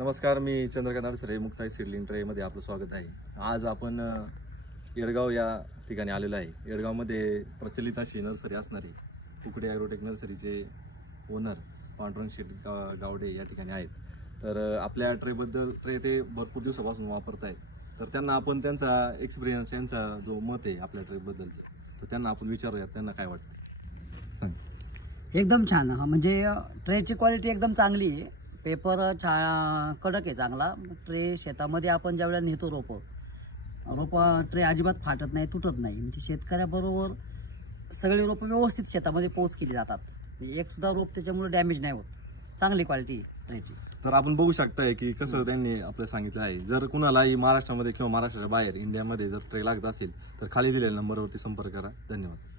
नमस्कार, मी चंद्रकांत अडसरे, मुक्ताई सीडलिंग ट्रेमध्ये आपलं स्वागत आहे। आज आपण येडगाव या ठिकाणी आलेलो आहे। येडगावमध्ये प्रचलित अशी नर्सरी असणारी कुकडे ॲग्रोटेक नर्सरीचे ओनर पांडुरंग शेठ गावडे या ठिकाणी आहेत। तर आपल्या ट्रे ते भरपूर दिवसापासून वापरत आहेत। तर त्यांना आपण त्यांचा एक्सपिरियन्स, त्यांचा जो मत आहे आपल्या ट्रेबद्दलचं, तर त्यांना आपण विचारूयात त्यांना काय वाटतं। सांग। एकदम छान। म्हणजे ट्रेची क्वालिटी एकदम चांगली आहे। पेपर कडक आहे चांगला। ट्रे शेतामध्ये आपण ज्यावेळेला नेतो रोप ट्रे अजिबात फाटत नाही, तुटत नाही। म्हणजे शेतकऱ्याबरोबर सगळे रोप व्यवस्थित शेतामध्ये पोहोच केली जातात। एक सुद्धा रोप त्याच्यामुळे डॅमेज नाही होत। चांगली क्वालिटी ट्रेची। तर आपण बघू शकताय की कसं त्यांनी आपल्याला सांगितलं आहे। जर कुणालाही महाराष्ट्रामध्ये किंवा महाराष्ट्राच्या बाहेर इंडियामध्ये जर ट्रे लागत असेल तर खाली दिलेल्या नंबरवरती संपर्क करा। धन्यवाद।